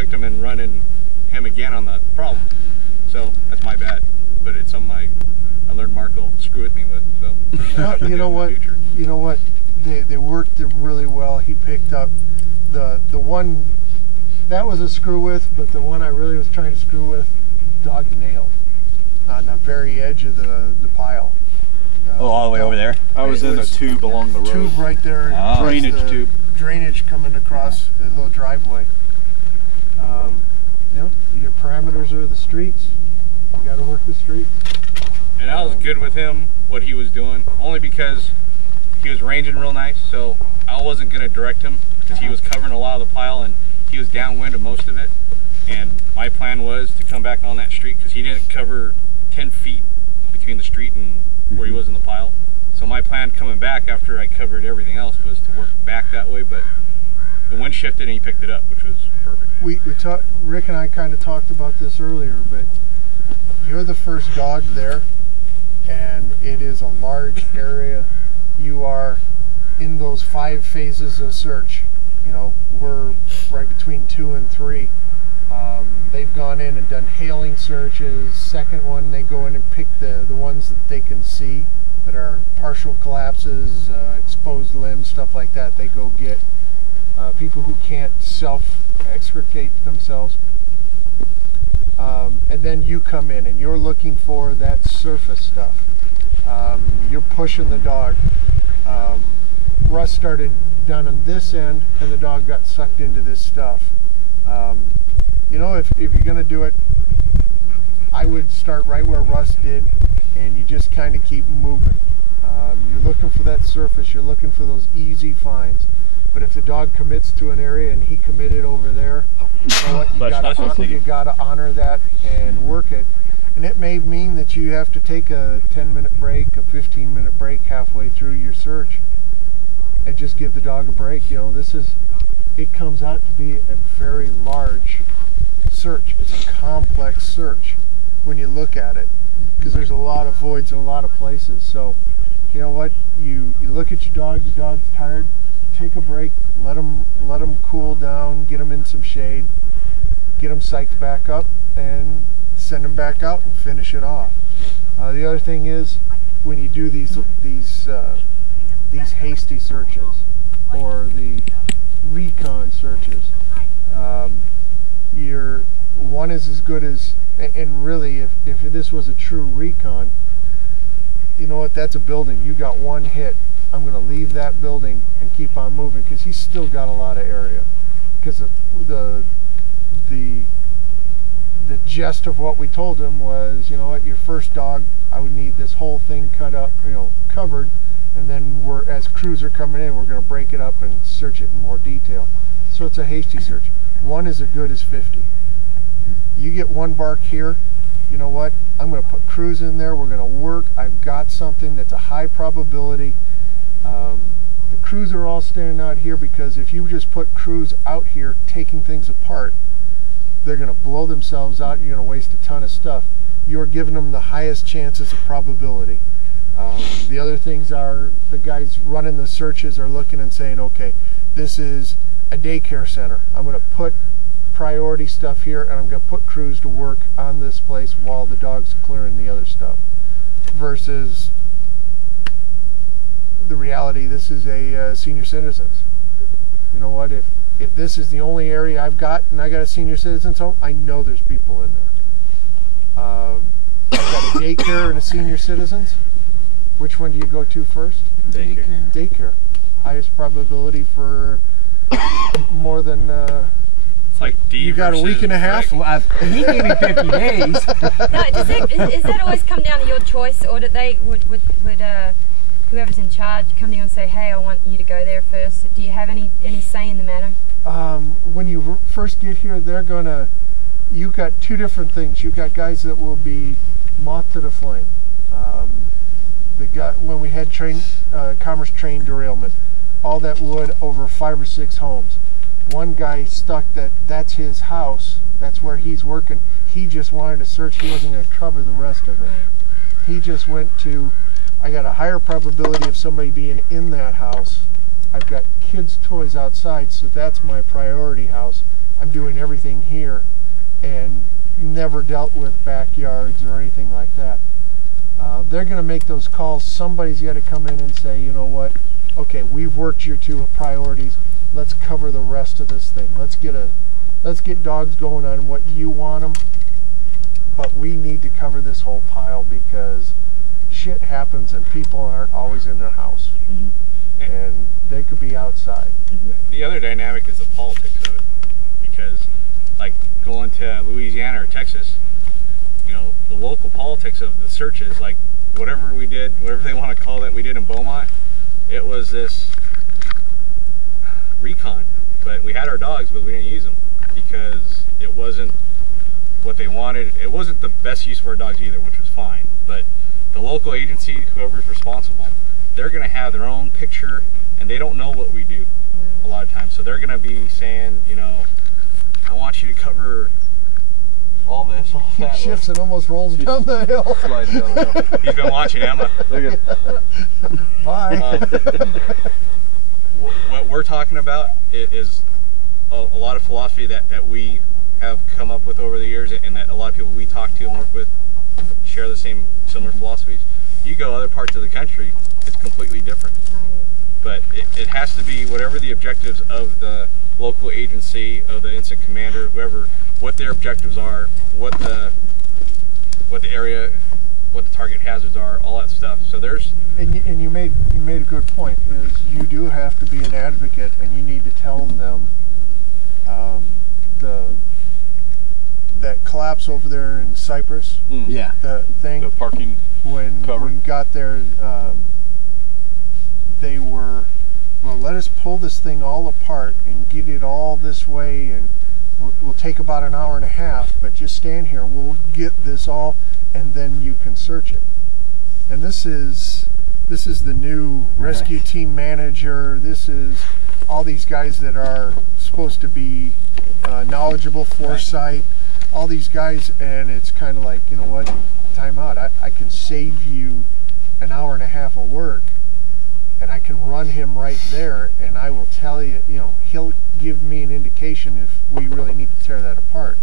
victim and running him again on the problem. So that's my bad, but it's something I learned Mark will screw with me with. So you know what? You know what? They worked really well. He picked up the one that was a screw with, but the one I really was trying to screw with, dog nailed on the very edge of the pile. All the way over there? I was in a tube along the road. Tube right there. Oh. Drainage tube. Drainage coming across a little driveway. You know, your parameters are the streets. You got to work the streets. And I was good with him, what he was doing, only because he was ranging real nice, so I wasn't going to direct him because he was covering a lot of the pile and he was downwind of most of it. And my plan was to come back on that street because he didn't cover 10 feet between the street and where he was in the pile. So my plan coming back after I covered everything else was to work back that way, but the wind shifted and he picked it up, which was perfect. We talked, Rick and I kind of talked about this earlier, but you're the first dog there, and it is a large area. You are in those 5 phases of search. You know, we're right between 2 and 3. They've gone in and done hailing searches. Second one, they go in and pick the ones that they can see that are partial collapses, exposed limbs, stuff like that. They go get people who can't self-extricate themselves. And then you come in and you're looking for that surface stuff. You're pushing the dog. Russ started down on this end and the dog got sucked into this stuff. You know, if you're going to do it, I would start right where Russ did and you just kind of keep moving. You're looking for that surface, you're looking for those easy finds. But if the dog commits to an area and he committed over there, you know what, you gotta honor that and work it. And it may mean that you have to take a 10-minute break, a 15-minute break halfway through your search and just give the dog a break. You know, it comes out to be a very large search. It's a complex search when you look at it because there's a lot of voids in a lot of places. So, you know what, you look at your dog's tired, take a break, let them cool down, get them in some shade, get them psyched back up, and send them back out and finish it off. The other thing is, when you do these hasty searches or the recon searches, one is as good as, and really, if this was a true recon, you know what, that's a building. You got one hit. I'm going to leave that building and keep on moving because he's still got a lot of area. Because the gist of what we told him was, you know what, your first dog, I would need this whole thing cut up, you know, covered, and then as crews are coming in, we're going to break it up and search it in more detail. So it's a hasty search. One is as good as 50. You get one bark here, you know what, I'm going to put crews in there, we're going to work, I've got something that's a high probability. The crews are all standing out here because if you just put crews out here taking things apart, they're going to blow themselves out, you're going to waste a ton of stuff. You're giving them the highest chances of probability. The other things are the guys running the searches are looking and saying, okay, this is a daycare center. I'm going to put priority stuff here and I'm going to put crews to work on this place while the dog's clearing the other stuff. Versus the reality, this is a senior citizens. You know what, if this is the only area I've got and I got a senior citizens home, I know there's people in there. I've got a daycare and a senior citizens. Which one do you go to first? Daycare. Daycare. Highest probability for more than like D you got a week and a half? Well, he gave me 50 days. No, is that always come down to your choice, or would whoever's in charge come to you and say, hey, I want you to go there first? Do you have any say in the matter? When you first get here, you've got two different things. You've got guys that will be moth to the flame. When we had Commerce train derailment, all that wood over 5 or 6 homes. One guy stuck that's his house, that's where he's working. He just wanted to search, he wasn't going to cover the rest of it. He just went to, I got a higher probability of somebody being in that house. I've got kids' toys outside, so that's my priority house. I'm doing everything here, and never dealt with backyards or anything like that. They're going to make those calls. Somebody's got to come in and say, you know what, okay, we've worked your two priorities. Let's cover the rest of this thing. Let's get dogs going on what you want them, but we need to cover this whole pile because shit happens and people aren't always in their house. And they could be outside. The other dynamic is the politics of it, because like going to Louisiana or Texas, you know, the local politics of the searches, like whatever we did, whatever they want to call that we did in Beaumont, it was this recon. But we had our dogs, but we didn't use them because it wasn't what they wanted. It wasn't the best use of our dogs either, which was fine. But the local agency, whoever's responsible, they're going to have their own picture, and they don't know what we do a lot of times. So they're going to be saying, you know, I want you to cover all this, all He that. shifts and almost rolls down the hill. Slide down the hill. He's been watching Emma. Look at Bye. What we're talking about is a lot of philosophy that we have come up with over the years, and that a lot of people we talk to and work with share the same similar philosophies. You go other parts of the country, it's completely different. But it has to be whatever the objectives of the local agency, of the incident commander, whoever, what their objectives are, what the area, what the target hazards are, all that stuff. So there's And you made a good point. Is you do have to be an advocate, and you need to tell them that collapse over there in Cyprus. Yeah. The thing the parking. when cover. we got there, they were, well, let us pull this thing all apart and get it all this way, and we'll take about an hour and a half, but just stand here and we'll get this all, and then you can search it. And this is the new rescue team manager. This is all these guys that are supposed to be knowledgeable, foresight, all these guys, and it's kind of like, you know what, time out. I can save you an hour and a half of work, and I can run him right there, and I will tell you, you know, he'll give me an indication if we really need to tear that apart.